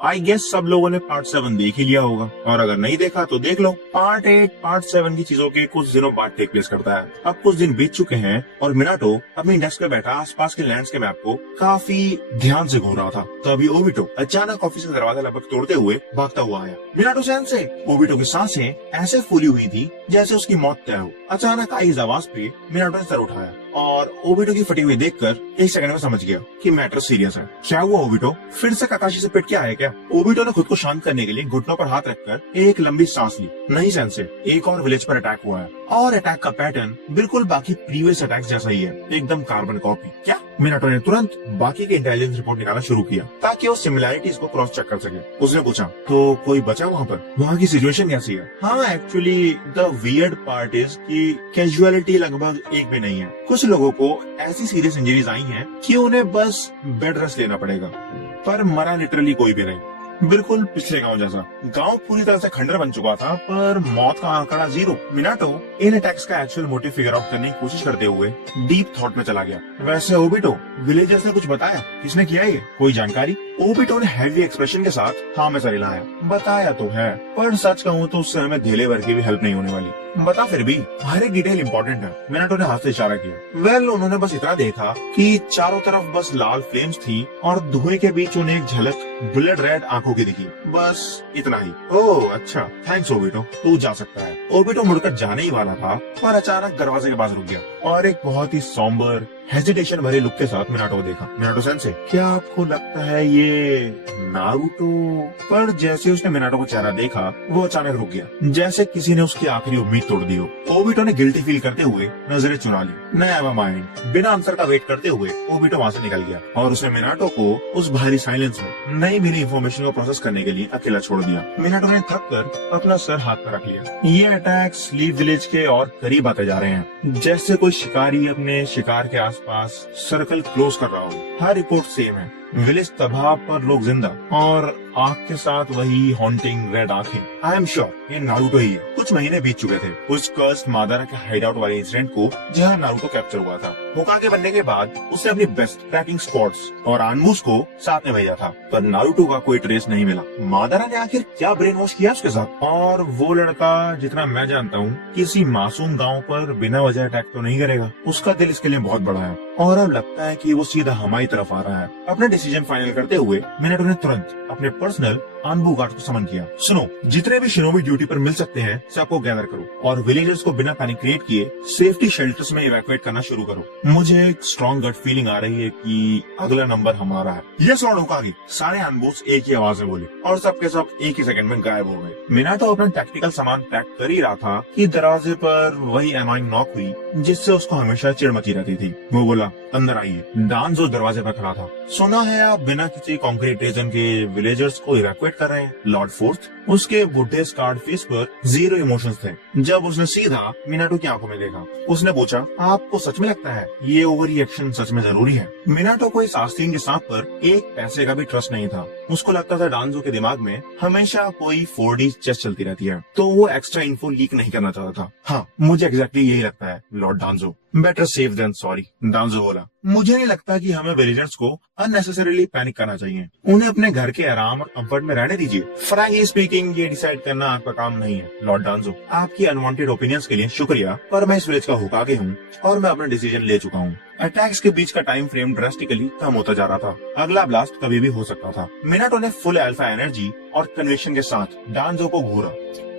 I guess सब लोगों ने पार्ट 7 देख ही लिया होगा, और अगर नहीं देखा तो देख लो। पार्ट 8 पार्ट 7 की चीजों के कुछ दिनों बाद टेक प्लेस करता है। अब कुछ दिन बीत चुके हैं और मिनाटो अपनी डेस्क पे बैठा आसपास के लैंड्स के मैप को काफी ध्यान से घूम रहा था। तभी ओबिटो अचानक ऑफिस का दरवाजा लगभग तोड़ते हुए भागता हुआ आया। मिनाटो से ओबिटो की सांसें ऐसे फूली हुई थी जैसे उसकी मौत तय हो। अचानक आई इस आवाज पे मिनाटो ने सर उठाया और ओबिटो की फटी हुई देखकर एक सेकंड में समझ गया कि मैटर सीरियस है। क्या हुआ ओबिटो? फिर से काकाशी से पिट के आया क्या? ओबिटो ने खुद को शांत करने के लिए घुटनों पर हाथ रखकर एक लंबी सांस ली। नहीं सेंसे, एक और विलेज पर अटैक हुआ है और अटैक का पैटर्न बिल्कुल बाकी प्रीवियस अटैक्स जैसा ही है, एकदम कार्बन कॉपी। क्या? मिनाटो ने तुरंत बाकी की इंटेलिजेंस रिपोर्ट निकालना शुरू किया ताकि वो सिमिलैरिटीज को क्रॉस चेक कर सके। उसने पूछा, तो कोई बचा वहाँ पर? वहाँ की सिचुएशन कैसी है? हाँ, actually the weird part is कि कैजुअलिटी लगभग एक भी नहीं है। कुछ लोगों को ऐसी सीरियस इंजरीज आई हैं कि उन्हें बस बेड रेस्ट लेना पड़ेगा, पर मरा लिटरली कोई भी नहीं। बिल्कुल पिछले गांव जैसा। गांव पूरी तरह से खंडर बन चुका था, पर मौत का आंकड़ा 0। मिनाटो इन अटैक्स का एक्चुअल मोटिव फिगर आउट करने की कोशिश करते हुए डीप थॉट में चला गया। वैसे ओबिटो, विलेजर्स ने कुछ बताया? किसने किया ये? कोई जानकारी? ओबिटो ने हैवी एक्सप्रेशन के साथ हाँ में सर हिलाया। बताया तो है, पर सच कहूँ तो उससे हमें धेले भर की भी हेल्प नहीं होने वाली। बता फिर भी, हर एक डिटेल इम्पोर्टेंट है। मिनाटो ने हाथ से इशारा किया। वेल, उन्होंने बस इतना देखा कि चारों तरफ बस लाल फ्लेम्स थी और धुएं के बीच उन्हें एक झलक बुलेट रेड आंखों की दिखी। बस इतना ही। ओह अच्छा, थैंक्स ओबिटो, तू जा सकता है। ओबिटो मुड़कर जाने ही वाला था, पर अचानक दरवाजे के पास रुक गया और एक बहुत ही सॉम्बर हेजिटेशन भरे लुक के साथ मिनाटो को देखा। मिनाटो सेंसे, क्या आपको लगता है ये नारुतो? पर जैसे उसने मिनाटो को चेहरा देखा, वो अचानक रुक गया, जैसे किसी ने उसकी आखिरी उम्मीद तोड़ दी हो। ओबिटो ने गिल्टी फील करते हुए नजरें चुरा ली। Never mind. बिना आंसर का वेट करते हुए ओबिटो वहाँ से निकल गया और उसने मिनाटो को उस भारी साइलेंस में नई मिली इन्फॉर्मेशन को प्रोसेस करने के लिए अकेला छोड़ दिया। मिनाटो ने थक कर अपना सर हाथ पर रख लिया। ये अटैक स्लीप विलेज के और करीब आते जा रहे हैं, जैसे कोई शिकारी अपने शिकार के आसपास सर्कल क्लोज कर रहा हो। हर रिपोर्ट सेम है, विलेज तबाह पर लोग जिंदा, और आंख के साथ वही हॉन्टिंग रेड आंखें। आई एम श्योर ये नारुतो ही है। कुछ महीने बीत चुके थे उस कर्स्ड मादारा के हाइडआउट वाले इंसिडेंट को जहां नारुतो कैप्चर हुआ था। होकागे बनने के बाद उसने अपनी बेस्ट ट्रैकिंग स्क्वाड्स और आनमूस को साथ में भेजा था, पर नारुतो का कोई ट्रेस नहीं मिला। मादारा ने आखिर क्या ब्रेन वॉश किया उसके साथ? और वो लड़का, जितना मैं जानता हूँ, किसी मासूम गाँव पर बिना वजह अटैक तो नहीं करेगा। उसका दिल इसके लिए बहुत बड़ा है और अब लगता है कि वो सीधा हमारी तरफ आ रहा है। अपना डिसीजन फाइनल करते हुए मिनाटो ने तुरंत अपने पर्सनल आनबू गार्ड को समन किया। सुनो, जितने भी शिनोबी ड्यूटी पर मिल सकते हैं सबको गैदर करो और विलेजर्स को बिना पैनिक क्रिएट किए सेफ्टी शेल्टर्स में इवैक्यूएट करना शुरू करो। मुझे एक स्ट्रॉन्ग गट फीलिंग आ रही है कि अगला नंबर हमारा है। यस लॉर्ड होकागे, सारे आनबूस एक ही आवाज में बोले और सबके सब एक ही सेकंड में गायब हो गए। मिनाटो अपना टैक्टिकल सामान पैक कर ही रहा था कि दरवाजे पर वही एनोइंग नॉक हुई जिससे उसको हमेशा चिढ़ मची रहती थी। वो बोला, अंदर आइए। डांजो दरवाजे पर खड़ा था। सुना है आप बिना किसी कॉन्क्रीट रीजन के विलेजर्स को इवैक्यूएट कर रहे हैं। लॉर्ड फोर्थ, उसके बुढ़े स्कार्ड फेस पर 0 इमोशंस थे। जब उसने सीधा मिनाटो की आंखों में देखा, उसने पूछा, आपको सच में लगता है ये ओवर रिएक्शन सच में जरूरी है? मिनाटो को इस आस्तीन के सांप पर एक पैसे का भी ट्रस्ट नहीं था। उसको लगता था डांजो के दिमाग में हमेशा कोई 4D चेस चलती रहती है, तो वो एक्स्ट्रा इन्फो लीक नहीं करना चाहता था। हाँ, मुझे एग्जैक्टली यही लगता है Lord Danzo. Better safe than sorry, Danzo बोला। मुझे नहीं लगता कि हमें विलेजर्स को अननेसेसरीली पैनिक करना चाहिए। उन्हें अपने घर के आराम और कंफर्ट में रहने दीजिए। फ्रैंकली स्पीकिंग, ये डिसाइड करना आपका काम नहीं है लॉर्ड डांजो। आपकी अनवांटेड ओपिनियंस के लिए शुक्रिया, पर मैं इस विलेज का होकागे हूँ और मैं अपना डिसीजन ले चुका हूँ। अटैक्स के बीच का टाइम फ्रेम ड्रास्टिकली कम होता जा रहा था। अगला ब्लास्ट कभी भी हो सकता था। मिनाटो ने फुल अल्फा एनर्जी और कन्विक्शन के साथ डांजो को घूरा,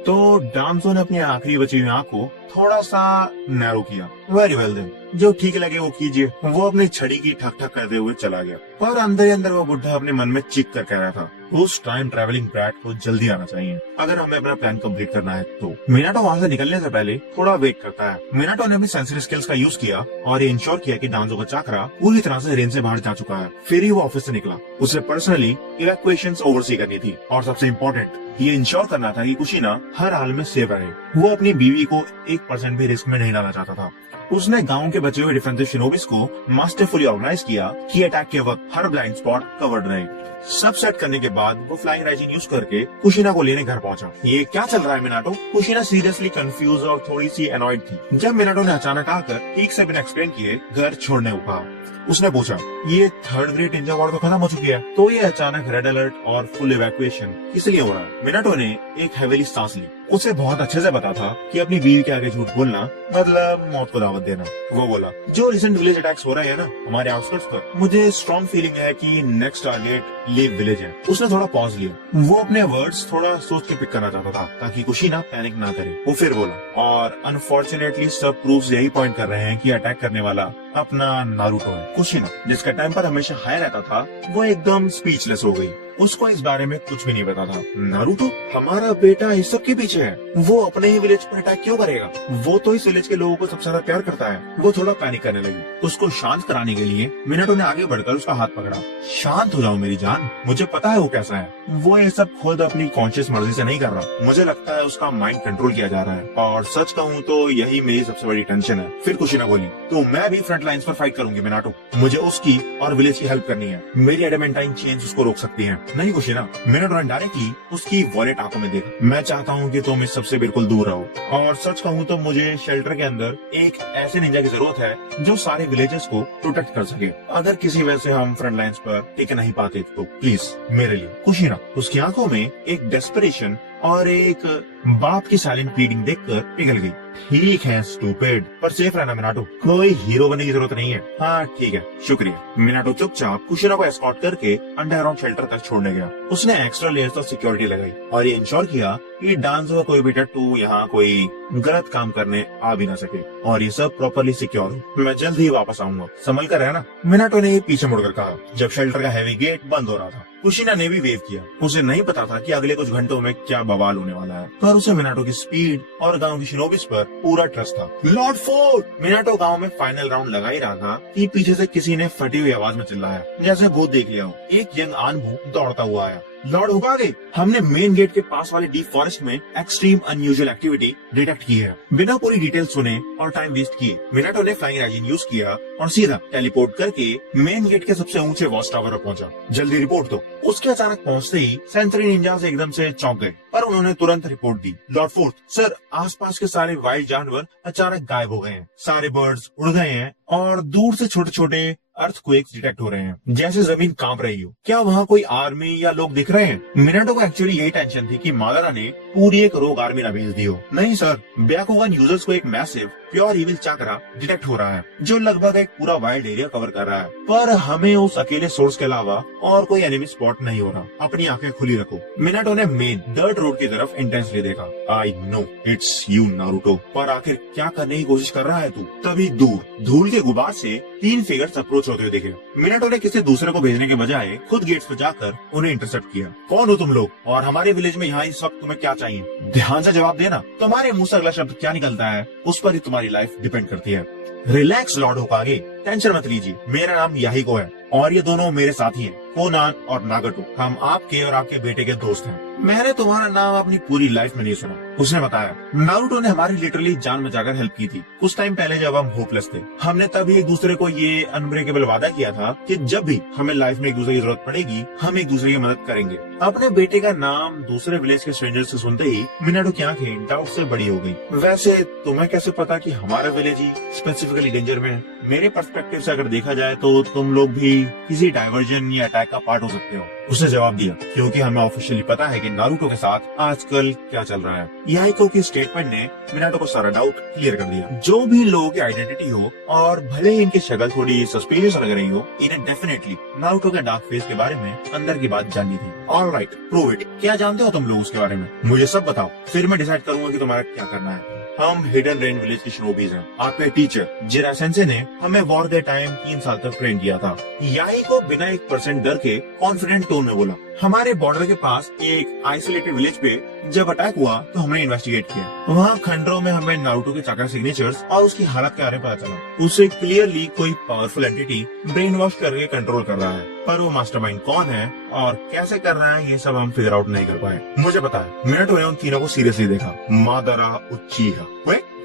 तो डांजो ने अपनी आखिरी बची हुई आंख को थोड़ा सा नैरो किया। वेरी वेल देन, जो ठीक लगे वो कीजिए। वो अपनी छड़ी की ठक ठक करते हुए चला गया, पर अंदर ही अंदर वो बुढ़ा अपने मन में चीख कर कह रहा था, उस टाइम ट्रैवलिंग ब्रैट को जल्दी आना चाहिए अगर हमें अपना प्लान कंप्लीट करना है तो। मिनाटो वहाँ से निकलने से पहले थोड़ा वेट करता है। मिनाटो ने अपनी सेंसरी स्किल्स का यूज किया और ये इंश्योर किया कि डांजो का चाकरा पूरी तरह से रेंज से बाहर जा चुका है। फिर ही वो ऑफिस से निकला। उसे पर्सनली इवैक्यूएशंस ओवरसी करनी थी और सबसे इम्पोर्टेंट ये इंश्योर करना था कि कुशीना हर हाल में सेफ रहे। वो अपनी बीवी को 1% भी रिस्क में नहीं डालना चाहता था। उसने गांव के बचे हुए डिफेंसिव शिनोबिस को मास्टरफुली ऑर्गेनाइज किया कि अटैक के वक्त हर ब्लाइंड स्पॉट कवर्ड रहे। सब सेट करने के बाद वो फ्लाइंग राइजिंग यूज करके कुशीना को लेने घर पहुंचा। ये क्या चल रहा है मिनाटो? कुशीना सीरियसली कंफ्यूज और थोड़ी सी एनॉयड थी जब मिनाटो ने अचानक आकर ठीक से बिना एक्सप्लेन किए घर छोड़ने को कहा। उसने पूछा, ये थर्ड ग्रेड निंजा वॉर तो खत्म हो चुकी है, तो ये अचानक रेड अलर्ट और फुल इवैक्यूएशन इसलिए हो रहा है? मिनाटो ने एक हैवीली सांस ली। उसे बहुत अच्छे से पता था कि अपनी बीवी के आगे झूठ बोलना मतलब मौत को दावत देना। वो बोला, जो रिसेंट विलेज अटैक्स हो रहे हैं ना हमारे आउटस्कर्ट्स पर, मुझे स्ट्रॉन्ग फीलिंग है कि नेक्स्ट टारगेट लीव विलेज है। उसने थोड़ा पॉज लिया। वो अपने वर्ड्स थोड़ा सोच के पिक करना चाहता था ताकि कुशीना पैनिक ना करे। वो फिर बोला, और अनफॉर्चुनेटली सब प्रूफ्स यही पॉइंट कर रहे हैं कि अटैक करने वाला अपना नारुतो है। कुशीना, जिसका टेम्पर हमेशा हाई रहता था, वो एकदम स्पीचलेस हो गई। उसको इस बारे में कुछ भी नहीं पता था। नारुतो, हमारा बेटा इस सब के पीछे है, वो अपने ही विलेज पर अटैक क्यों करेगा? वो तो इस विलेज के लोगों को सबसे ज्यादा प्यार करता है। वो थोड़ा पैनिक करने लगी। उसको शांत कराने के लिए मिनाटो ने आगे बढ़कर उसका हाथ पकड़ा। शांत हो जाओ मेरी जान, मुझे पता है वो कैसा है। वो ये सब खुद अपनी कॉन्शियस मर्जी से नहीं कर रहा। मुझे लगता है उसका माइंड कंट्रोल किया जा रहा है, और सच कहूँ तो यही मेरी सबसे बड़ी टेंशन है। फिर कुशीना बोली, तो मैं भी फ्रंट लाइन्स पर फाइट करूंगी मिनाटो। मुझे उसकी और विलेज की हेल्प करनी है। मेरी एडमेंटाइन चेंज उसको रोक सकती है। नहीं कुशीना, मिनाटो ने डायरेक्टली उसकी वॉलेट आंखों में देखा। मैं चाहता हूँ कि तुम इस सबसे बिल्कुल दूर रहो, और सच कहूँ तो मुझे शेल्टर के अंदर एक ऐसे निंजा की जरूरत है जो सारे विलेजेस को प्रोटेक्ट कर सके। अगर किसी वजह से हम फ्रंट लाइन्स पर टिक नहीं पाते तो प्लीज मेरे लिए। कुशीना, उसकी आंखों में एक डेस्परेशन और एक बाप की साइलेंट प्लीडिंग देखकर पिघल गई। ठीक है स्टूपिड, पर सेफ रहना मिनाटो, कोई हीरो बनने की जरूरत नहीं है। हाँ ठीक है, शुक्रिया। मिनाटो चुपचाप कुशीना को एस्कॉर्ट करके अंडरग्राउंड शेल्टर तक छोड़ने गया। उसने एक्स्ट्रा लेयर्स ऑफ सिक्योरिटी लगाई और ये इंश्योर किया कि डांस हुआ कोई भी टट्टू यहाँ कोई गलत काम करने आ भी ना सके, और ये सब प्रॉपरली सिक्योर हो। मैं जल्द ही वापस आऊंगा, संभल कर रहना, मिनाटो ने पीछे मुड़कर कहा जब शेल्टर का हैवी गेट बंद हो रहा था। कुशीना ने भी वेव किया। उसे नहीं पता था कि अगले कुछ घंटों में क्या बवाल होने वाला है, पर उसे मिनाटो की स्पीड और गांव की शिनोबिस पर पूरा ट्रस्ट था। Lord Ford! मिनाटो गांव में फाइनल राउंड लगा ही रहा था कि पीछे से किसी ने फटी हुई आवाज में चिल्लाया, जैसे भूत देख लिया हो। एक यंग आनबू दौड़ता हुआ आया। लॉर्ड हुकागे, हमने मेन गेट के पास वाले डीप फॉरेस्ट में एक्सट्रीम अनयूजुअल एक्टिविटी डिटेक्ट की है। बिना पूरी डिटेल सुने और टाइम वेस्ट किए मिनाटो ने फ्लाइंग राइजिंग यूज किया और सीधा टेलीपोर्ट करके मेन गेट के सबसे ऊंचे वॉच टावर पर पहुंचा। जल्दी रिपोर्ट दो। उसके अचानक पहुंचते ही सेंसरी निंजास एकदम से चौंक गए, पर उन्होंने तुरंत रिपोर्ट दी। लॉर्ड फोर्थ सर, आसपास के सारे वाइल्ड जानवर अचानक गायब हो गए हैं। सारे बर्ड्स उड़ गए हैं और दूर से छोटे छोटे अर्थक्वेक्स डिटेक्ट हो रहे हैं, जैसे जमीन कांप रही हो। क्या वहाँ कोई आर्मी या लोग दिख रहे हैं? मिनाटो को एक्चुअली यही टेंशन थी कि मादारा ने पूरी एक रोग आर्मी न भेज दी हो। नहीं सर, ब्याकुगन यूजर्स को एक मैसिव प्योर इविल चाकरा डिटेक्ट हो रहा है जो लगभग एक पूरा वाइल्ड एरिया कवर कर रहा है, पर हमें उस अकेले सोर्स के अलावा और कोई एनिमी स्पॉट नहीं हो रहा। अपनी आंखें खुली रखो। मिनाटो ने मेन डर्ट रोड की तरफ इंटेंसली देखा। I know it's you Naruto, पर आखिर क्या करने की कोशिश कर रहा है तू? तभी दूर धूल के गुबार से 3 फिगर्स अप्रोच होते हुए दिखे। मिनाटो ने किसी दूसरे को भेजने के बजाय खुद गेट्स पर जाकर उन्हें इंटरसेप्ट किया। कौन हो तुम लोग, और हमारे विलेज में यहाँ इस वक्त तुम्हें क्या चाहिए? ध्यान से जवाब देना। तुम्हारे मुंह से अगला शब्द क्या निकलता है उस पर ही तुम्हारी लाइफ डिपेंड करती है। रिलैक्स लॉर्ड होकागे, टेंशन मत लीजिए। मेरा नाम याहिको है और ये दोनों मेरे साथी हैं, कोनान और नागटो। हम आपके और आपके बेटे के दोस्त हैं। मैंने तुम्हारा नाम अपनी पूरी लाइफ में नहीं सुना, उसने बताया। नारुतो ने हमारी लिटरली जान बचाकर हेल्प की थी कुछ टाइम पहले जब हम होपलेस थे। हमने तभी एक दूसरे को ये अनब्रेकेबल वादा किया था कि जब भी हमें लाइफ में एक दूसरे की जरूरत पड़ेगी हम एक दूसरे की मदद करेंगे। अपने बेटे का नाम दूसरे विलेज के स्ट्रेंजर से सुनते ही मिनाटो की आंखें डाउट से बड़ी हो गई। वैसे तुम्हें कैसे पता कि हमारा विलेज ही स्पेसिफिकली डेंजर में है? मेरे पर्सपेक्टिव से अगर देखा जाए तो तुम लोग भी किसी डाइवर्जन या अटैक का पार्ट हो सकते हो, उसने जवाब दिया, क्योंकि हमें ऑफिशियली पता है कि नारुतो के साथ आजकल क्या चल रहा है। याहिको की स्टेटमेंट ने मिनाटो को सारा डाउट क्लियर कर दिया। जो भी लोगों की आइडेंटिटी हो और भले ही इनकी शक्ल थोड़ी सस्पिशियस लग रही हो, इन्हें डेफिनेटली नारुतो के डार्क फेस के बारे में अंदर की बात जाननी थी। Alright, prove it. क्या जानते हो तुम लोग उसके बारे में? मुझे सब बताओ, फिर मैं डिसाइड करूंगा कि तुम्हारा क्या करना है। हम हिडन रेन विलेज के शिनोबीज हैं। आपके टीचर जिरा सेंसे ने हमें वॉर के टाइम 3 साल तक ट्रेन किया था। याहिको बिना 1% डर के कॉन्फिडेंट टोन में बोला। हमारे बॉर्डर के पास एक आइसोलेटेड विलेज पे जब अटैक हुआ तो हमने इन्वेस्टिगेट किया। वहाँ खंडरों में हमें नारुतो के चाकरा सिग्नेचर्स और उसकी हालत के बारे में पता चला। उसे क्लियरली कोई पावरफुल एंटिटी ब्रेन वॉश करके कंट्रोल कर रहा है, पर वो मास्टरमाइंड कौन है और कैसे कर रहा है ये सब हम फिगर आउट नहीं कर पाए। मुझे पता है। मिनाटो ने उन तीनों को सीरियसली देखा। मादारा उच्चीहा।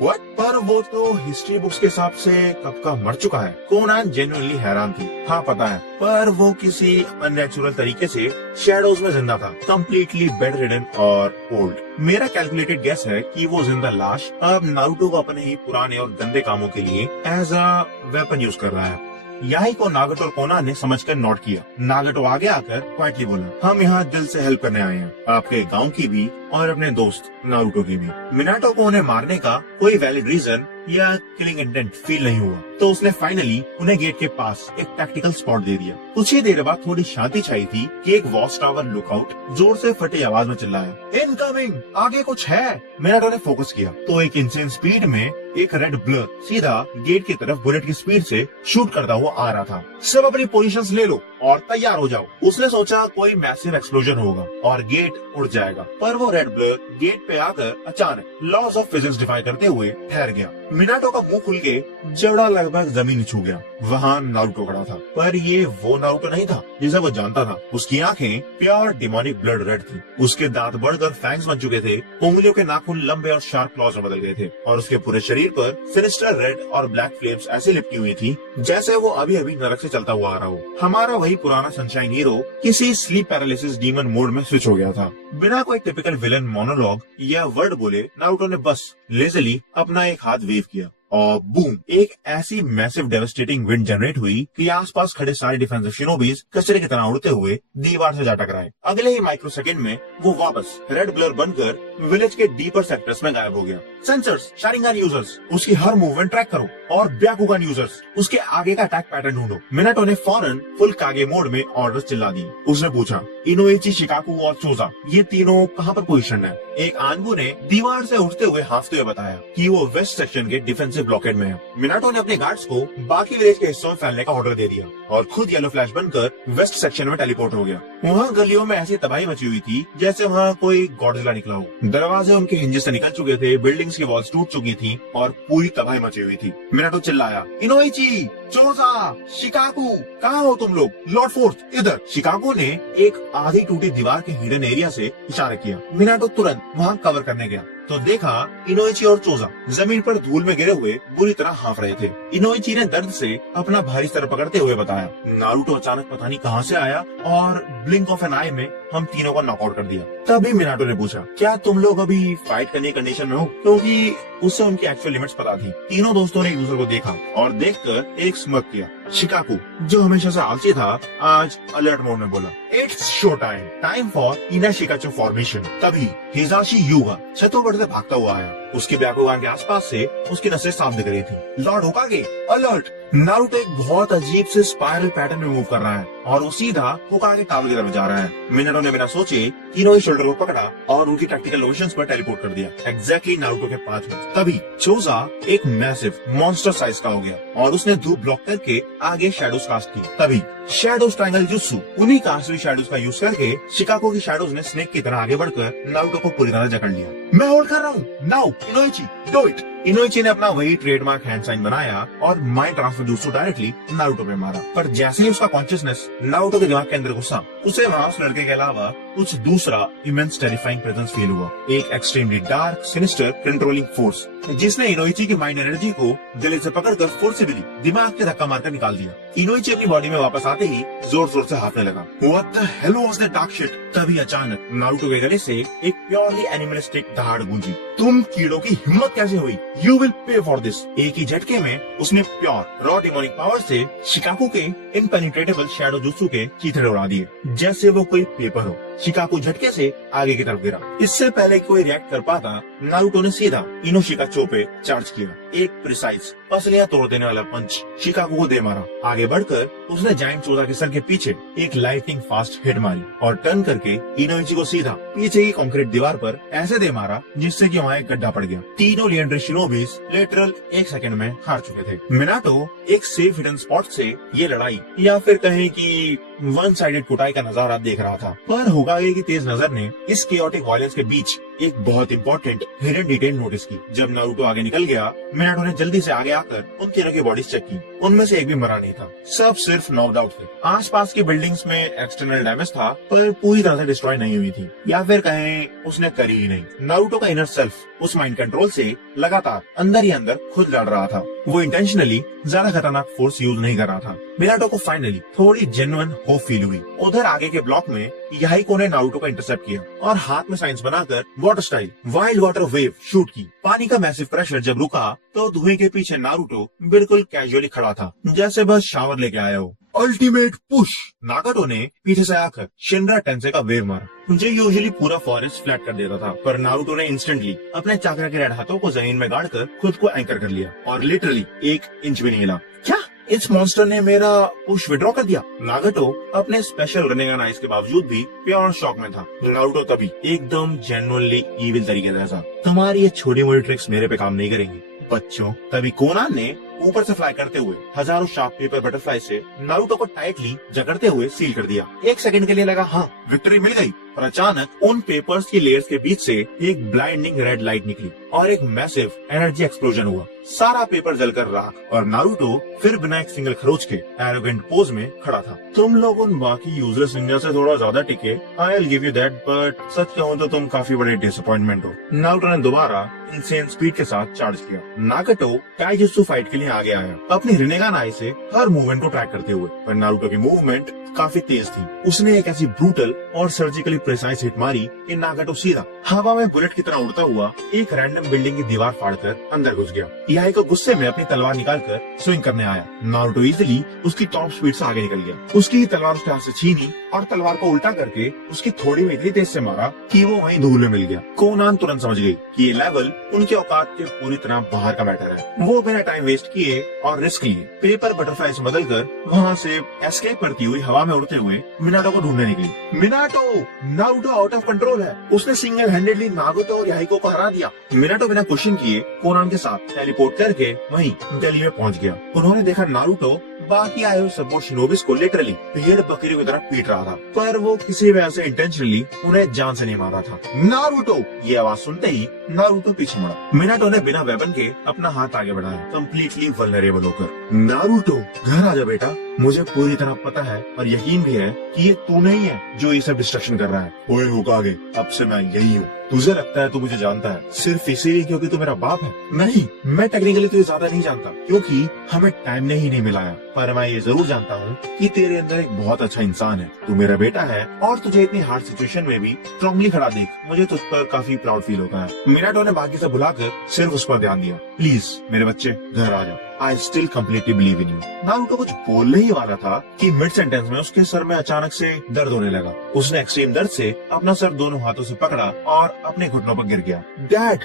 व्हाट? पर वो तो हिस्ट्री बुक्स के हिसाब से कब का मर चुका है। कोनान जेन्युइनली हैरान थी। हाँ पता है, पर वो किसी अननेचुरल तरीके से शैडोज में जिंदा था, कम्प्लीटली बेड रिडन और ओल्ड। मेरा कैलकुलेटेड गेस है कि वो जिंदा लाश अब नारुतो को अपने ही पुराने और गंदे कामों के लिए एज अ वेपन यूज कर रहा है। यही को नागटो और कोनान ने समझकर नोट किया। नागटो आगे आकर क्वाइटली बोला, हम यहाँ दिल से हेल्प करने आए हैं, आपके गांव की भी और अपने दोस्त नारुतो की भी। मिनाटो को उन्हें मारने का कोई वैलिड रीजन या किलिंग इंटेंट फील नहीं हुआ, तो उसने फाइनली उन्हें गेट के पास एक टैक्टिकल स्पॉट दे दिया। कुछ ही देर बाद थोड़ी शांति छाई थी कि एक वॉच टावर लुकआउट जोर से फटी आवाज में चिल्लाया, इनकमिंग, आगे कुछ है। मिनाटो ने फोकस किया तो एक इंसेन स्पीड में एक रेड ब्लर सीधा गेट की तरफ बुलेट की स्पीड से शूट करता हुआ आ रहा था। सब अपनी पोजीशंस ले लो और तैयार हो जाओ। उसने सोचा कोई मैसिव एक्सप्लोजन होगा और गेट उड़ जाएगा, पर वो रेड ब्लर गेट पे आकर अचानक लॉज ऑफ फिजिक्स डिफाई करते हुए ठहर गया। मिनाटो का मुंह खुल के जबड़ा लगभग जमीन छू गया। वहाँ नारुतो खड़ा था, पर ये वो नारुतो नहीं था जिसे वो जानता था। उसकी आंखें प्योर डिमोनिक ब्लड रेड थी, उसके दांत बढ़कर फैंग्स बन चुके थे, उंगलियों के नाखून लंबे और शार्प क्लॉज में बदल गए थे और उसके पूरे शरीर पर सिनिस्टर रेड और ब्लैक फ्लेम्स ऐसे लिपटी हुई थी जैसे वो अभी अभी नरक से चलता हुआ आ रहा हो। हमारा वही पुराना सनशाइन हीरो किसी स्लीप पैरालिसिस डीमन मोड में स्विच हो गया था। बिना कोई टिपिकल विलन मोनोलॉग या वर्ड बोले नारुतो ने बस लेजली अपना एक हाथ वेव किया और बूम, एक ऐसी मैसिव डेवास्टेटिंग विंड जनरेट हुई कि आसपास खड़े सारे डिफेंसिव शिनोबीज कचरे की तरह उड़ते हुए दीवार से जा टकराए। अगले ही माइक्रो सेकेंड में वो वापस रेड ब्लर बनकर विलेज के डीपर सेक्टर्स में गायब हो गया। सेंसर्स, शारिंगन यूजर्स, उसकी हर मूवमेंट ट्रैक करो और ब्याकुगन यूजर्स, उसके आगे का अटैक पैटर्न ढूंढो। मिनाटो ने फौरन फुल कागे मोड में ऑर्डर्स चिल्ला दी। उसने पूछा, इनोइची, शिकाकू और चोजा, ये तीनों कहाँ पर पोजीशन है? एक आनबू ने दीवार से उठते हुए हांफते हुए बताया कि वो वेस्ट सेक्शन के डिफेंसिव ब्लॉकेड में है। मिनाटो ने अपने गार्ड्स को बाकी विलेज के हिस्सों में फैलने का ऑर्डर दे दिया और खुद येलो फ्लैश बनकर वेस्ट सेक्शन में टेलीपोर्ट हो गया। वहाँ गलियों में ऐसी तबाही मची हुई थी जैसे वहाँ कोई गॉडजिला निकला हो। दरवाजे उनके हिंजेस से निकल चुके थे, बिल्डिंग्स की वॉल्स टूट चुकी थी और पूरी तबाही मची हुई थी। मिनाटो चिल्लाया, इनोइची, चोजा, शिकाकू, कहाँ हो तुम लोग? लॉर्ड फोर्थ इधर। शिकाकू ने एक आधी टूटी दीवार के हिडन एरिया से इशारा किया। मिनाटो तुरंत वहाँ कवर करने गया तो देखा इनोइची और चोजा जमीन पर धूल में गिरे हुए बुरी तरह हांफ रहे थे। इनोइची ने दर्द से अपना भारी सर पकड़ते हुए बताया, नारुतो अचानक पता नहीं कहां से आया और ब्लिंक ऑफ एन आई में हम तीनों को नॉकआउट कर दिया। तभी मिनाटो ने पूछा, क्या तुम लोग अभी फाइट करने की कंडीशन में हो? क्योंकि उससे उनकी एक्चुअल लिमिट्स पता थी। तीनों दोस्तों ने एक दूसरे को देखा और देखकर एक स्मर्क किया। शिकाकू, जो हमेशा से आलसी था, आज अलर्ट मोड में बोला, it's show time, time for Inoshikacho formation. तभी हिजाशी युगा छतों पर से भागता हुआ आया। उसके ब्याकुगान के आसपास से उसकी नसें साफ दिख रही थी। Lord होकागे, alert! नारुतो एक बहुत अजीब से स्पाइरल पैटर्न में मूव कर रहा है और वो सीधा होकागे टावर की तरफ जा रहा है। मिनाटो ने बिना सोचे तीनों ही शोल्डर को पकड़ा और उनकी टैक्टिकल लोकेशंस पर टेलीपोर्ट कर दिया, एग्जैक्टली नारुतो के 5 मिनट। तभी चोजा एक मैसिव मॉन्स्टर साइज का हो गया और उसने धूप ब्लॉक करके आगे शैडोज कास्ट की। तभी शैडोज ट्रायंगल जुत्सु, उन्हीं कास्टवी शैडोज का यूज करके शिकागो की शैडोज ने स्नेक की तरह आगे बढ़कर नारुतो को पूरी तरह जकड़ लिया। मैं होल्ड कर रहा हूँ, नाउ इनोइची, डू इट। इनोइची ने अपना वही ट्रेडमार्क हैंड साइन बनाया और mind transfer jutsu directly Naruto पे मारा। पर जैसे ही उसका कॉन्शियसनेस नारुतो के दिमाग के अंदर घुसा, उसे वहाँ उस लड़के के अलावा कुछ दूसरा इमेंस टेरिफाइंग प्रेजेंस फील हुआ। एक extremely dark, sinister, controlling force जिसने इनोइची की माइंड एनर्जी को गले से पकड़कर फोर्सिबली दिमाग के धक्का मारकर निकाल दिया। इनोइची अपनी बॉडी में वापस आते ही जोर जोर से हांफने लगा। What the hell was that dark shit? तभी अचानक नारुतो के गले से एक प्योरली एनिमलिस्टिक दहाड़ गूंजी। तुम कीड़ों की हिम्मत कैसे हुई? You will pay for this। एक ही झटके में उसने प्योर रॉ डिमोनिक पावर से शिकाकू के इनपेनिट्रेटेबल शैडो जुत्सु के चीथड़े उड़ा दिए जैसे वो कोई पेपर हो। शिकाकू झटके से आगे की तरफ गिरा। इससे पहले कोई रिएक्ट कर पाता, नारुतो ने सीधा इनोशिकाचो पे चार्ज किया। एक प्रिसाइज पसलियां तोड़ देने वाला पंच शिकाकू को दे मारा। आगे बढ़कर उसने जायंट चोजा के सर के पीछे एक लाइटनिंग फास्ट हिट मारी और टर्न करके इनोइची को सीधा पीछे की कंक्रीट दीवार पर ऐसे दे मारा जिससे कि वहाँ एक गड्ढा पड़ गया। तीनों लिएंडर शिनोबीज लिटरल 1 सेकंड में हार चुके थे। मिनाटो एक सेफ हिडन स्पॉट से ये लड़ाई या फिर कहें कि वन साइडेड कुटाई का नजारा देख रहा था, पर होकागे की तेज नजर ने इस केओटिक वायलेंस के बीच एक बहुत इंपॉर्टेंट हिडन डिटेल नोटिस की। जब नारुतो आगे निकल गया, मिनाटो ने जल्दी से आगे आकर उन तीनों की बॉडीज चेक की। उनमें से एक भी मरा नहीं था। सब सिर्फ नॉकड आउट थे। आसपास की बिल्डिंग्स में एक्सटर्नल डैमेज था पर पूरी तरह से डिस्ट्रॉय नहीं हुई थी, या फिर कहें उसने करी ही नहीं। नारुतो का इनर सेल्फ उस माइंड कंट्रोल से लगातार अंदर ही अंदर खुद लड़ रहा था। वो इंटेंशनली ज्यादा खतरनाक फोर्स यूज नहीं कर रहा था। मिनाटो को फाइनली थोड़ी जेन्युइन होप फील हुई। उधर आगे के ब्लॉक में याहिको ने नारुतो को इंटरसेप्ट किया और हाथ में साइंस बनाकर water style wild water wave shoot की। पानी का मैसिव प्रेशर जब रुका तो धुएं के पीछे नारुतो बिल्कुल कैजुअली खड़ा था, जैसे बस शावर लेके आया हो। Ultimate push. नागाटो ने पीछे से आकर शिनरा टेंसे का वेव मारा, जो यूजुअली पूरा फॉरेस्ट फ्लैट कर देता था, पर नारुतो ने इंस्टेंटली अपने चाकरा के रेड हाथों को जमीन में गाड़कर खुद को एंकर कर लिया और लिटरली 1 इंच भी नहीं हिला। क्या इस मॉन्स्टर ने मेरा पुश विड्रॉ कर दिया? नागाटो अपने स्पेशल रनिंग नाइस के बावजूद भी प्योर शॉक में था। नारुतो तभी एकदम जेन्युइनली इविल तरीके से ऐसा, तुम्हारी ये छोटी मोटी ट्रिक्स मेरे पे काम नहीं करेंगी बच्चों। तभी कोनान ने ऊपर से फ्लाई करते हुए हजारों शार्प पेपर बटरफ्लाई से नारुतो को टाइटली जकड़ते हुए सील कर दिया। 1 सेकंड के लिए लगा हाँ विक्ट्री मिल गई, पर अचानक उन पेपर्स की लेयर्स के बीच से एक ब्लाइंडिंग रेड लाइट निकली और एक मैसिव एनर्जी एक्सप्लोजन हुआ। सारा पेपर जलकर राख और नारुतो फिर बिना एक सिंगल खरोच के एरोगेंट पोज में खड़ा था। तुम लोग उन बाकी यूजलेस निंजा से थोड़ा ज्यादा टिके, I will give you that, but सच कहूँ तो तुम काफी बड़े डिसअपॉइंटमेंट हो। नारुतो ने दोबारा इंसेन स्पीड के साथ चार्ज किया। नागाटो काइजुत्सु फाइट के लिए आगे आया, अपनी रिनेगान आई से हर मूवमेंट को ट्रैक करते हुए, पर नारुतो की मूवमेंट काफी तेज थी। उसने एक ऐसी ब्रूटल और सर्जिकली प्रिसाइज हिट मारी कि नागाटो सीधा हवा में बुलेट की तरह उड़ता हुआ एक रैंडम बिल्डिंग की दीवार फाड़कर अंदर घुस गया। याहिको गुस्से में अपनी तलवार निकालकर स्विंग करने आया। नारुतो इजीली उसकी टॉप स्पीड से आगे निकल गया। उसकी ही तलवार उसके हाथ से छीनी और तलवार को उल्टा करके उसकी थोड़ी में इतनी तेज से मारा कि वो वहीं धूल में मिल गया। कोनान तुरंत समझ गई कि ये लेवल उनके औकात के पूरी तरह बाहर का मैटर है। वो बिना टाइम वेस्ट किए और रिस्क लिए पेपर बटरफ्लाई से बदलकर वहाँ से एस्केप करती हुई हवा में उड़ते हुए मिनाटो को ढूंढने निकली। Minato, Naruto out of control है, उसने सिंगल हैंडेडली नागुतो और याहिको को हरा दिया। मिनाटो बिना क्वेश्चन किए कोनान के साथ टेलीपोर्ट करके वहीं दिल्ली में पहुंच गया। उन्होंने देखा नारुतो बाकी आए हुए सपोर्ट शिनोबिस को लिटरली भेड़ बकरी की तरह पीट रहा था, पर वो किसी वजह से इंटेंशनली उन्हें जान से नहीं मारा था। नारुतो, ये आवाज सुनते ही नारुतो पीछे मुड़ा। मिनाटो ने बिना वेपन के अपना हाथ आगे बढ़ाया, कंप्लीटली वल्नरेबल होकर। नारुतो, घर आजा बेटा, मुझे पूरी तरह पता है और यकीन भी है कि ये तू नहीं है जो ये सब डिस्ट्रक्शन कर रहा है। ओए होकागे, अब से मैं यही हूँ। तुझे लगता है तू मुझे जानता है सिर्फ इसीलिए क्योंकि तू मेरा बाप है? नहीं, मैं टेक्निकली तुझे ज्यादा नहीं जानता क्योंकि हमें टाइम ने ही नहीं मिलाया, पर मैं ये जरूर जानता हूँ कि तेरे अंदर एक बहुत अच्छा इंसान है। तू मेरा बेटा है और तुझे इतनी हार्ड सिचुएशन में भी स्ट्रांगली खड़ा देख मुझे तुझ पर काफी प्राउड फील होता है। मिनाटो ने बाकी से बुलाकर सिर्फ उस पर ध्यान दिया। प्लीज मेरे बच्चे, घर आ जाओ। I still completely believe in you. Naruto कुछ बोलने ही वाला था कि मिड सेंटेंस में उसके सर में अचानक से दर्द होने लगा। उसने एक्सट्रीम दर्द से अपना सर दोनों हाथों से पकड़ा और अपने घुटनों पर गिर गया। डैड,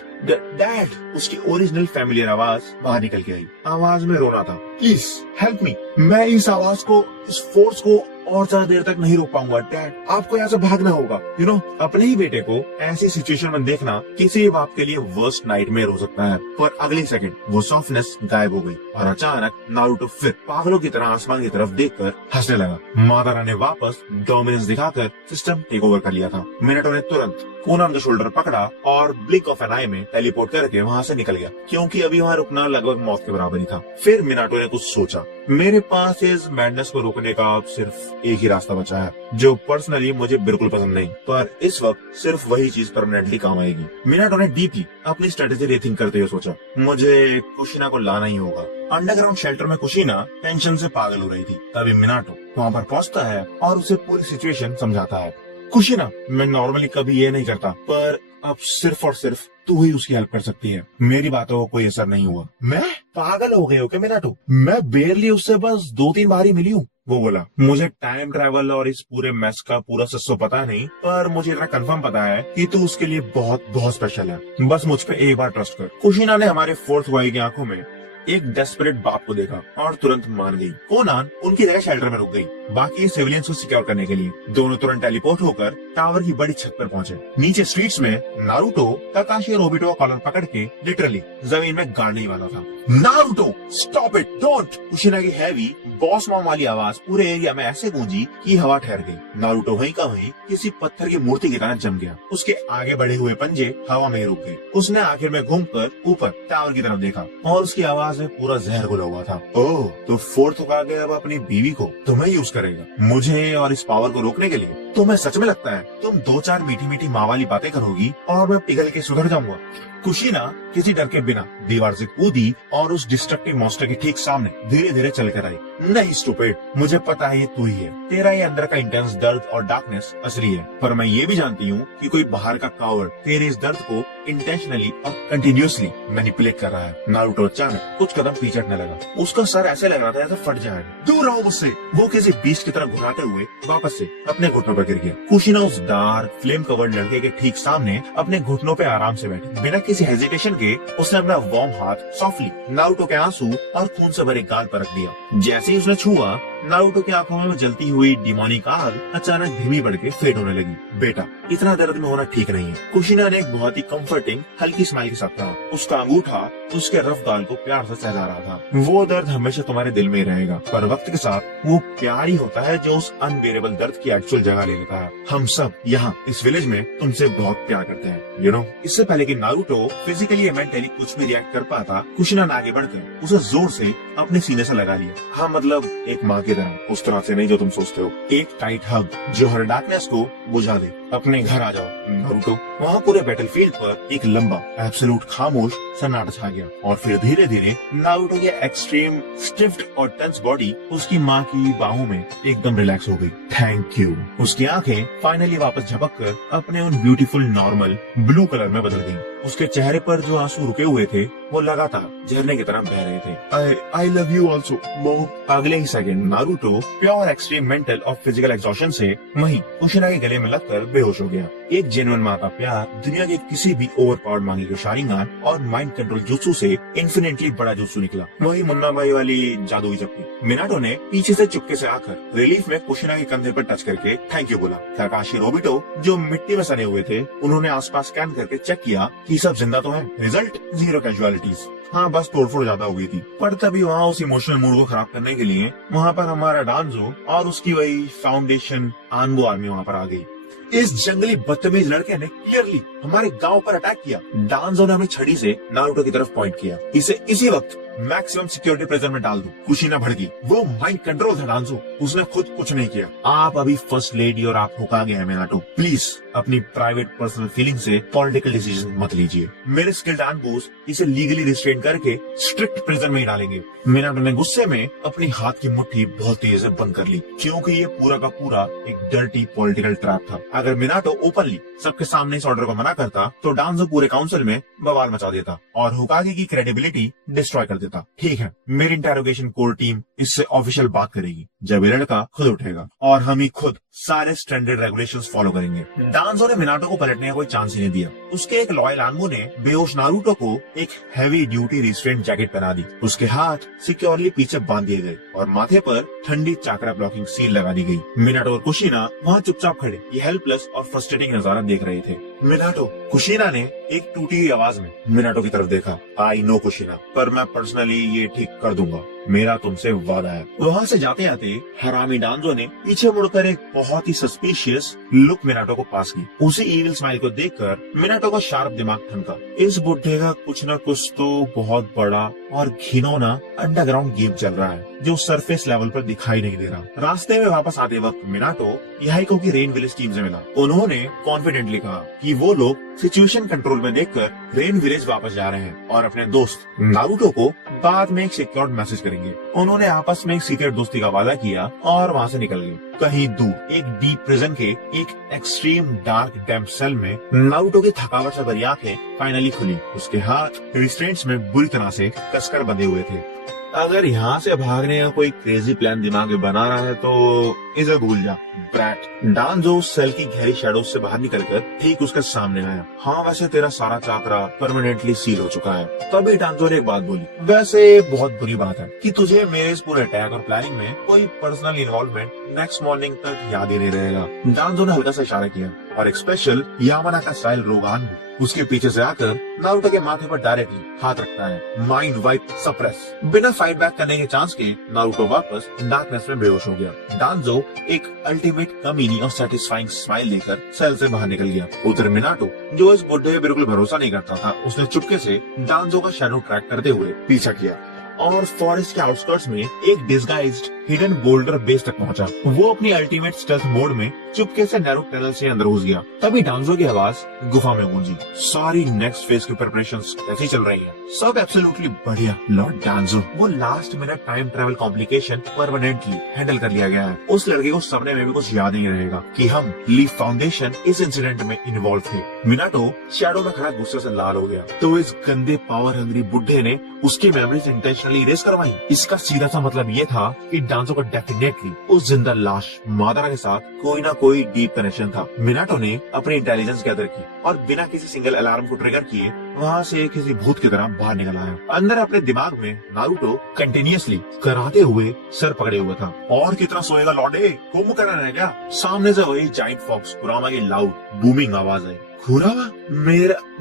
डैड, उसकी ओरिजिनल फैमिलियर आवाज बाहर निकल के आई। आवाज में रोना था। प्लीज हेल्प मी, मैं इस आवाज को, इस फोर्स को और ज्यादा देर तक नहीं रोक पाऊंगा। डैड, आपको यहाँ से भागना होगा। यू नो, अपने ही बेटे को ऐसी सिचुएशन में देखना किसी बाप के लिए वर्स्ट नाइटमेयर हो सकता है। पर अगले सेकंड वो सॉफ्टनेस गायब हो गई और अचानक नारुतो फिर पागलों की तरह आसमान की तरफ देखकर हंसने लगा। मादारा ने वापस डोमिनेंस दिखाकर सिस्टम टेक ओवर कर लिया था। मिनाटो ने तुरंत कोनान का शोल्डर पकड़ा और ब्लिंक ऑफ एन आई में टेलीपोर्ट करके वहाँ से निकल गया, क्योंकि अभी वहाँ रुकना लगभग मौत के बराबर ही था। फिर मिनाटो ने कुछ सोचा, मेरे पास इस मैडनेस को रोकने का अब सिर्फ एक ही रास्ता बचा है, जो पर्सनली मुझे बिल्कुल पसंद नहीं, पर इस वक्त सिर्फ वही चीज परमानेंटली काम आएगी। मिनाटो ने डीपली अपनी स्ट्रेटेजी रीथिंक करते हुए सोचा, मुझे कुशिना को लाना ही होगा। अंडरग्राउंड शेल्टर में कुशिना टेंशन से पागल हो रही थी। तभी मिनाटो वहाँ पर पहुँचता है और उसे पूरी सिचुएशन समझाता है। कुशिना, मैं नॉर्मली कभी ये नहीं करता, पर अब सिर्फ और सिर्फ तू ही उसकी हेल्प कर सकती है। मेरी बातों को कोई असर नहीं हुआ। मैं पागल हो गए हो क्या मिनाटो? मैं बेरली उससे बस 2-3 बार ही मिली हूँ। वो बोला, मुझे टाइम ट्रैवल और इस पूरे मैस का पूरा सच पता नहीं, पर मुझे इतना कंफर्म पता है कि तू उसके लिए बहुत बहुत स्पेशल है। बस मुझ पे एक बार ट्रस्ट कर। कुशिना ने हमारे फोर्थ बॉय की आंखों में एक डेस्परेट बाप को देखा और तुरंत मान गई। कोनान उनकी जगह शेल्टर में रुक गई, बाकी सिविलियंस को सिक्योर करने के लिए। दोनों तुरंत टेलीपोर्ट होकर टावर की बड़ी छत पर पहुंचे। नीचे स्ट्रीट्स में नारुतो काकाशी और ओबिटो का कॉलर पकड़ के लिटरली जमीन में गाड़ने वाला था। Naruto stop it don't. कुशिना की हैवी बॉस मॉम वाली आवाज पूरे एरिया में ऐसे गूंजी कि हवा ठहर गई। नारुतो वहीं का वहीं किसी पत्थर की मूर्ति की तरह जम गया। उसके आगे बढ़े हुए पंजे हवा में रुक गए। उसने आखिर में घूमकर ऊपर टावर की तरफ देखा और उसकी आवाज में पूरा जहर घुला हुआ था। ओह, तो फोर्थ होकागे अब अपनी बीवी को तुम्हें यूज करेगा, मुझे और इस पावर को रोकने के लिए। तुम्हें सच में लगता है तुम 2-4 मीठी मीठी माँ वाली बातें करोगी और मैं पिघल के सुधर जाऊंगा? कुशिना किसी डर के बिना दीवार से कूदी और उस डिस्ट्रक्टिव मॉन्स्टर के ठीक सामने धीरे धीरे चल कर आई। नहीं स्टूपिड, मुझे पता है ये तू ही है। तेरा ये अंदर का इंटेंस दर्द और डार्कनेस असली है, पर मैं ये भी जानती हूँ कि कोई बाहर का कावर्ड तेरे इस दर्द को इंटेंशनली और कंटिन्यूअसली मैनिपुलेट कर रहा है। नारुतो अचानक कुछ कदम पीछे हटने लगा। उसका सर ऐसे लग रहा था जैसे फट जाएगा। दूर रहो मुझसे। वो किसी बीस्ट की तरह घुराते हुए वापस से अपने घुटनों पर गिर गया। कुशिना उस डार्क फ्लेम कवर्ड लड़के के ठीक सामने अपने घुटनों पे आराम से बैठी। बिना किसी हेजिटेशन के उसने अपना वार्म हाथ सॉफ्टली नारुतो के आंसू और खून से भरे गाल पर रख दिया। जैसे ही उसने छुआ, नारुतो की आंखों में जलती हुई डिमोनिक आग अचानक धीमी बढ़ के फेड होने लगी। बेटा, इतना दर्द में होना ठीक नहीं है। कुशिना ने एक बहुत ही कंफर्टिंग हल्की स्माइल के साथ कहा। उसका अंगूठा उसके रफ गाल को प्यार से सहला रहा था। वो दर्द हमेशा तुम्हारे दिल में रहेगा, पर वक्त के साथ वो प्यार ही होता है जो उस अनबेरेबल दर्द की एक्चुअल जगह ले लेता है। हम सब यहाँ इस विलेज में तुमसे बहुत प्यार करते हैं, यू नो। इससे पहले कि नारुतो फिजिकली या मेंटली कुछ भी रिएक्ट कर पाता, कुशिना ने आगे बढ़कर उसे जोर से अपने सीने से लगा लिया। हाँ, मतलब एक माँ की तरह, उस तरह से नहीं जो तुम सोचते हो। एक टाइट हग जो हर डार्कनेस को बुझा दे। अपने घर आ जाओ नारुतो। वहाँ पूरे बैटलफील्ड पर एक लंबा एब्सोल्यूट खामोश सन्नाटा छा गया और फिर धीरे धीरे नारुतो की एक्सट्रीम स्टिफ्ड और टेंस बॉडी उसकी माँ की बाहों में एकदम रिलैक्स हो गई। Thank you. उसकी आंखें फाइनली वापस झपक कर अपने उन ब्यूटीफुल नॉर्मल ब्लू कलर में बदल गईं। उसके चेहरे पर जो आंसू रुके हुए थे वो लगातार झरने की तरह बह रहे थे। I love you also mom. अगले ही second Naruto pure extreme mental और फिजिकल एग्जॉशन से वहीं कुशिना के गले में लगकर बेहोश हो गया। एक जेन्युइन माँ का प्यार दुनिया के किसी भी ओवर पावर्ड मांगी शारिंगान और माइंड कंट्रोल जुत्सु से इन्फिनिटली बड़ा जुत्सु निकला। वही मुन्ना भाई वाली जादुई चप्पी। मिनाटो ने पीछे से चुपके से आकर रिलीफ में कुशिना के कंधे पर टच करके थैंक यू बोला। काकाशी रोबिटो जो मिट्टी में सने हुए थे, उन्होंने आसपास स्कैन करके चेक किया कि सब जिंदा तो है। Result 0 casualties. हाँ, बस तोड़फोड़ ज्यादा हो गई थी। पर तभी वहाँ उस इमोशनल मूड को खराब करने के लिए वहाँ पर हमारा डांजो और उसकी वही फाउंडेशन आनबो आर्मी वहाँ पर आ गई। इस जंगली बदतमीज लड़के ने क्लियरली हमारे गांव पर अटैक किया। डांजो ने अपनी छड़ी से नारुतो की तरफ पॉइंट किया। इसे इसी वक्त मैक्सिमम सिक्योरिटी प्रिजन में डाल दो। कुशिना भड़की। वो माइंड कंट्रोल था डांजो, उसने खुद कुछ नहीं किया। आप अभी फर्स्ट लेडी और आप होकागे हैं मिनाटो। प्लीज अपनी प्राइवेट पर्सनल फीलिंग से पॉलिटिकल डिसीजन मत लीजिए। मेरे स्किल्ड एम्बूस इसे लीगली रिस्ट्रेन करके स्ट्रिक्ट प्रिजन में ही डालेंगे। मिनाटो ने गुस्से में अपनी हाथ की मुट्ठी बहुत तेज से बंद कर ली, क्योंकि ये पूरा का पूरा एक डर्टी पॉलिटिकल ट्रैप था। अगर मिनाटो ओपनली सबके सामने इस ऑर्डर को मना करता तो डांजो पूरे काउंसिल में बवाल मचा देता और होकागे की क्रेडिबिलिटी डिस्ट्रॉय कर देता। ठीक है, मेरी इंटेरोगेशन कोर टीम इससे ऑफिशियल बात करेगी जब ये लड़का खुद उठेगा और हम ही खुद सारे स्टैंडर्ड रेगुलेशंस फॉलो करेंगे। डांजो ने मिनाटो को पलटने का कोई चांस ही नहीं दिया। उसके एक लॉयल आनमो ने बेहोश नारुतो को एक हैवी ड्यूटी रिस्ट्रेंट जैकेट पहना दी। उसके हाथ सिक्योरली पीछे बांध दिए गए और माथे पर ठंडी चाकरा ब्लॉकिंग सील लगा दी गई। मिनाटो और कुशिना वहाँ चुपचाप खड़े ये हेल्पलेस और फ्रस्ट्रेटिंग नजारा देख रहे थे। मिनाटो, कुशिना ने एक टूटी हुई आवाज में मिनाटो की तरफ देखा। आई नो कुशिना, पर मैं पर्सनली ये ठीक कर दूंगा, मेरा तुमसे वादा है। वहाँ से जाते जाते हरामी डांजो ने पीछे मुड़कर एक बहुत ही सस्पिशियस लुक मिनाटो को पास की। उसी इविल स्माइल को देखकर मिनाटो का शार्प दिमाग ठनका। इस बुढ़े का कुछ न कुछ तो बहुत बड़ा और घिनौना अंडरग्राउंड गेम चल रहा है जो सरफेस लेवल पर दिखाई नहीं दे रहा। रास्ते में वापस आते वक्त मिनाटो यहाइको की रेन विलेज टीम से मिला। उन्होंने कॉन्फिडेंटली कहा कि वो लोग सिचुएशन कंट्रोल में देखकर रेन विलेज वापस जा रहे हैं और अपने दोस्त नारुतो को बाद में एक सिक्योर्ड मैसेज करेंगे। उन्होंने आपस में एक सीक्रेट दोस्ती का वादा किया और वहाँ से निकल गए। कहीं दूर एक डीप प्रिजन के एक एक्सट्रीम डार्क डैम्प सेल में नारुतो की थकावट से भरी आंखें फाइनली खुली। उसके हाथ रिस्ट्रेंट्स में बुरी तरह से कसकर बंधे हुए थे। अगर यहाँ से भागने का कोई क्रेजी प्लान दिमाग में बना रहा है तो इसे भूल जा ब्रैट। डांजो सेल की गहरी शैडो से बाहर निकलकर ठीक उसके सामने आया। हाँ, वैसे तेरा सारा चाकरा परमानेंटली सील हो चुका है। तभी डांजो ने एक बात बोली, वैसे बहुत बुरी बात है कि तुझे मेरे इस पूरे अटैक और प्लानिंग में कोई पर्सनल इन्वॉल्वमेंट नेक्स्ट मॉर्निंग तक याद ही नहीं रहेगा। डांजो ने हल्का सा इशारा किया। और एक स्पेशल यामाना का स्टाइल रोगान भी। उसके पीछे से आकर नारुतो के माथे पर डायरेक्टली हाथ रखता है। Mind wipe suppress. बिना फाइट बैक करने के चांस के नारुतो वापस डार्कनेस में बेहोश हो गया। डांजो एक अल्टीमेट कमीनी और सेटिस्फाइंग स्माइल लेकर सेल से बाहर निकल गया। उधर मिनाटो, जो इस बुड्ढे पे बिल्कुल भरोसा नहीं करता था, उसने चुपके से डांजो का शैडो ट्रैक करते हुए पीछा किया और फॉरेस्ट के आउटस्कर्ट्स में एक डिस्गाइज्ड हिडन बोल्डर बेस तक पहुंचा। वो अपनी अल्टीमेट स्टेल्थ मोड में चुपके से नैरो टनल से अंदर घुस गया। तभी डांजो की आवाज गुफा में गूंजी। सारी नेक्स्ट फेज की प्रिपरेशंस कैसी चल रही हैं? सब एब्सोल्युटली बढ़िया लॉर्ड डांजो। वो last minute time travel complication permanently handle कर लिया गया है। उस लड़के को सपने में भी कुछ याद नहीं रहेगा कि हम लीफ फाउंडेशन इस इंसिडेंट में इन्वॉल्व थे। मिनाटो शैडो में खड़ा गुस्से से लाल हो गया। तो इस गंदे पावर हंग्री बुड्ढे ने उसकी मेमोरीज इंटेंशनली इरेज करवाई। इसका सीधा सा मतलब ये था कि डांजो का डेफिनेटली उस जिंदा लाश मादारा के साथ कोई ना कोई डीप कनेक्शन था। मिनाटो ने अपनी इंटेलिजेंस गैदर की और बिना किसी सिंगल अलार्म को ट्रिगर किए वहाँ से किसी भूत की तरह बाहर निकल आया। अंदर अपने दिमाग में नारुतो कंटिन्यूअसली कराते हुए सर पकड़े हुआ था। और कितना सोएगा लौंडे, कुंभ करना है क्या? सामने से वही जाइंट फॉक्स कुरामा की लाउड बूमिंग आवाज आई। कुरामा,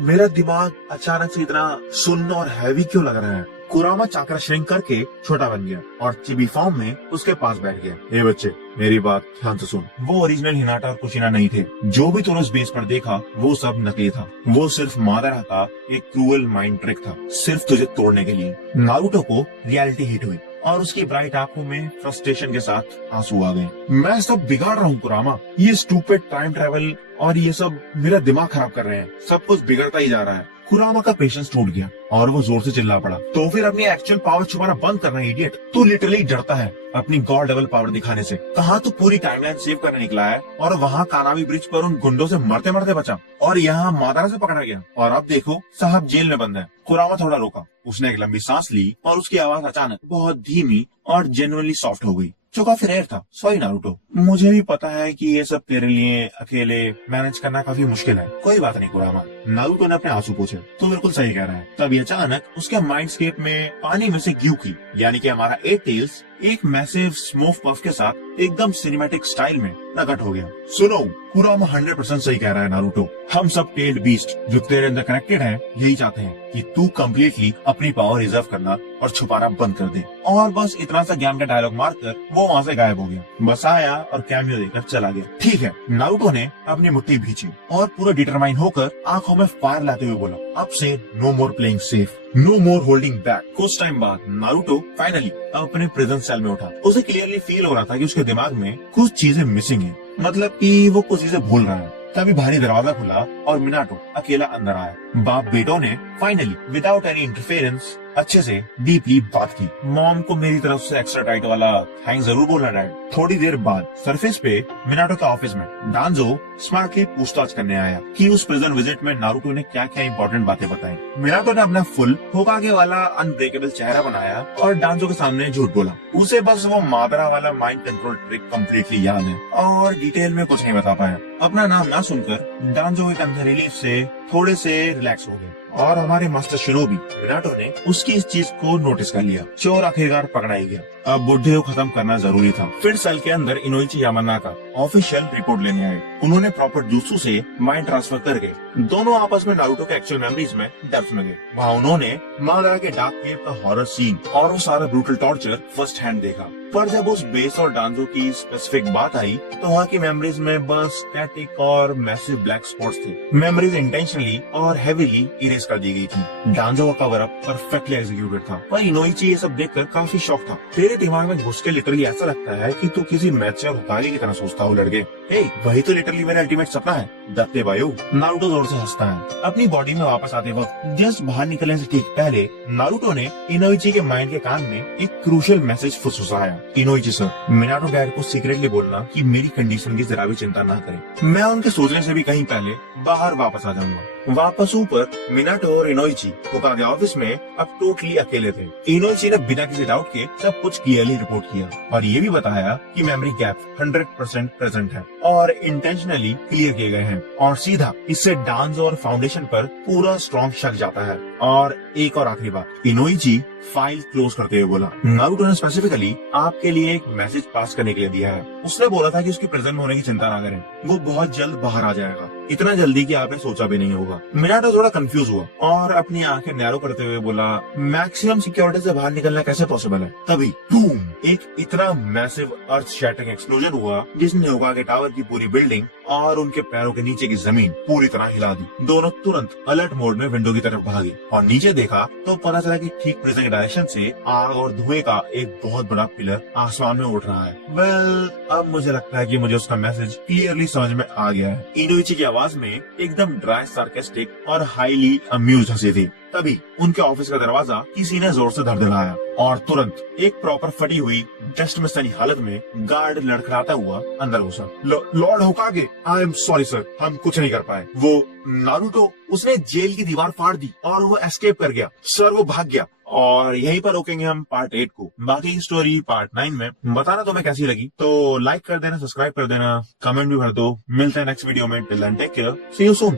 मेरा दिमाग अचानक से इतना सुन्न और हैवी क्यों लग रहा है? कुरामा चाकरा श्रिंक करके छोटा बन गया और चिबी फॉर्म में उसके पास बैठ गया। ए बच्चे, मेरी बात ध्यान से सुन। वो ओरिजिनल हिनाटा और कुशिना नहीं थे। जो भी तूने उस बेस पर देखा वो सब नकली था। वो सिर्फ मादारा का एक क्रूअल माइंड ट्रिक था, सिर्फ तुझे तोड़ने के लिए। नारुतो को रियलिटी हिट हुई और उसकी ब्राइट आंखों में फ्रस्ट्रेशन के साथ आंसू आ गए। मैं सब बिगाड़ रहा हूँ कुरामा। ये स्टूपिड टाइम ट्रेवल और ये सब मेरा दिमाग खराब कर रहे हैं। सब कुछ बिगड़ता ही जा रहा है। कुरामा का पेशेंस टूट गया और वो जोर से चिल्ला पड़ा। तो फिर अपनी एक्चुअल पावर छुपाना बंद करना इडियट। तू लिटरली डरता है अपनी गॉड लेवल पावर दिखाने से। कहाँ तू पूरी टाइमलाइन सेव करने निकला है और वहाँ कानावी ब्रिज पर उन गुंडों से मरते मरते बचा और यहाँ मादारा से पकड़ा गया। और अब देखो साहब जेल में बंद है। कुरामा थोड़ा रुका, उसने एक लंबी सांस ली और उसकी आवाज अचानक बहुत धीमी और जेन्युइनली सॉफ्ट हो गई, जो काफी रेयर था। सॉरी नारुतो, मुझे भी पता है कि ये सब तेरे लिए अकेले मैनेज करना काफी मुश्किल है। कोई बात नहीं कुरामा। नारुतो ने अपने आंसू पोंछे। तू बिल्कुल सही कह रहा है। तभी अचानक उसके माइंडस्केप में पानी में से ग्यूकी यानी कि हमारा 8 टेल्स एक मैसिव स्मोक पफ के साथ एकदम सिनेमैटिक स्टाइल में प्रकट हो गया। सुनो, कुरामा 100% सही कह रहा है नारुतो। हम सब टेल्ड बीस्ट जो तेरे अंदर कनेक्टेड है यही चाहते हैं कि तू कम्प्लीटली अपनी पावर रिजर्व करना और छुपाना बंद कर दे। और बस इतना सा ज्ञान का डायलॉग मारकर वो वहाँ से गायब हो गया। बस आया और कैमियो देकर चला गया। ठीक है, नारुतो ने अपनी मुट्ठी भींची और पूरा डिटरमाइन होकर आंखों में फायर लाते हुए बोला, अब से नो मोर प्लेइंग सेफ, नो मोर होल्डिंग बैक। कुछ टाइम बाद नारुतो फाइनली अपने प्रिजन सेल में उठा। उसे क्लियरली फील हो रहा था कि उसके दिमाग में कुछ चीजें मिसिंग है, मतलब कि वो कुछ चीजें भूल रहा है। तभी भारी दरवाजा खुला और मिनाटो अकेला अंदर आया। बाप बेटों ने फाइनली विदाउट एनी इंटरफेरेंस अच्छे से डीपली बात की। मॉम को मेरी तरफ से एक्स्ट्रा टाइट वाला थैंक्स जरूर बोलना डैड। थोड़ी देर बाद सरफेस पे मिनाटो के ऑफिस में डांजो स्मार्टली पूछताछ करने आया कि उस प्रिजन विजिट में नारुतो ने क्या क्या इंपॉर्टेंट बातें बताई। मिनाटो ने अपना फुल होकागे वाला अनब्रेकेबल चेहरा बनाया और डांजो के सामने झूठ बोला। उसे बस वो मादारा वाला माइंड कंट्रोल ट्रिक कम्प्लीटली याद है और डिटेल में कुछ नहीं बता पाया। अपना नाम ना सुनकर डांजो एकदम रिलीफ से थोड़े से रिलैक्स हो गए और हमारे मास्टर शिनोबी मिनाटो ने उसकी इस चीज को नोटिस कर लिया। चोर आखिरकार पकड़ा ही गया। अब बुड्ढे को खत्म करना जरूरी था। फिर सेल के अंदर इनोइची यामाना का ऑफिशियल रिपोर्ट लेने आए। उन्होंने प्रॉपर jutsu से माइंड ट्रांसफर करके दोनों आपस में नारुतो के एक्चुअल मेमोरीज में डेप्थ में गए। वहाँ उन्होंने मादारा के डार्क केव का हॉरर सीन और वो सारा ब्रूटल टॉर्चर फर्स्ट हैंड देखा। पर जब उस बेस और डांजो की स्पेसिफिक बात आई तो वहाँ की मेमोरीज में बस स्टैटिक और मैसिव ब्लैक स्पॉट्स थे। मेमोरीज इंटेंशनली और हेवीली इरेज कर दी गई थी। डांजो का कवर अप परफेक्टली एग्जीक्यूटेड था। पर इनोइची ये सब देखकर काफी शॉक था। तेरे दिमाग में घुस के लिटरली ऐसा लगता है कि तू किसी मैच्योर होकागे की तरह सोचता हो लड़के। हे, वही तो लिटरली मेरा अल्टीमेट सपना है। दत्ते भाइयों। नारुतो जोर से हंसता है। अपनी बॉडी में वापस आते वक्त जस्ट बाहर निकलने से ठीक पहले नारुतो ने इनोइची के माइंड के कान में एक क्रूशियल मैसेज फुसफुसाया। इनोइची सर, मिनाटो डैड को सीक्रेटली बोलना कि मेरी कंडीशन की जरा भी चिंता ना करें। मैं उनके सोचने से भी कहीं पहले बाहर वापस आ जाऊंगा। वापस ऊपर मिनाटो और इनोइची होकागे ऑफिस में अब टोटली अकेले थे। इनोइची ने बिना किसी डाउट के सब कुछ क्लियरली रिपोर्ट किया और ये भी बताया कि मेमोरी गैप 100% प्रेजेंट है और इंटेंशनली क्लियर किए गए हैं और सीधा इससे डांस और फाउंडेशन पर पूरा स्ट्रॉन्ग शक जाता है। और एक और आखिरी बात, इनोइची फाइल क्लोज करते हुए बोला, नारुतो ने स्पेसिफिकली आपके लिए एक मैसेज पास करने के लिए दिया है। उसने बोला था कि उसकी प्रेजेंट होने की चिंता ना करें, वो बहुत जल्द बाहर आ जाएगा, इतना जल्दी कि आपने सोचा भी नहीं होगा। मिनाटो थोड़ा कंफ्यूज हुआ और अपनी आंखें नैरो करते हुए बोला, मैक्सिमम सिक्योरिटी से बाहर निकलना कैसे पॉसिबल है? तभी बूम, एक इतना मैसिव अर्थ शैटरिंग एक्सप्लोजन हुआ जिसने होकागे टावर की पूरी बिल्डिंग और उनके पैरों के नीचे की जमीन पूरी तरह हिला दी। दोनों तुरंत अलर्ट मोड में विंडो की तरफ भागे और नीचे देखा तो पता चला कि ठीक प्रेजेंट के डायरेक्शन से आग और धुएं का एक बहुत बड़ा पिलर आसमान में उठ रहा है। वेल, अब मुझे लगता है कि मुझे उसका मैसेज क्लियरली समझ में आ गया है। इनोइची की आवाज में एकदम ड्राई, सार्केस्टिक और हाईली अम्यूज्ड हंसी थी। तभी उनके ऑफिस का दरवाजा किसी ने जोर से धड़धड़ाया और तुरंत एक प्रॉपर फटी हुई डस्ट में सनी हालत में गार्ड लड़खड़ाता हुआ अंदर घुसा। Lord होकागे, I am sorry sir, हम कुछ नहीं कर पाए। वो नारुतो, उसने जेल की दीवार फाड़ दी और वो एस्केप कर गया सर, वो भाग गया। और यहीं पर रोकेंगे हम पार्ट 8 को। बाकी की स्टोरी पार्ट 9 में। बताना तुम्हें कैसी लगी, तो लाइक कर देना, सब्सक्राइब कर देना, कमेंट भी भर दो। मिलते हैं नेक्स्ट वीडियो में। Till then take care, see you soon.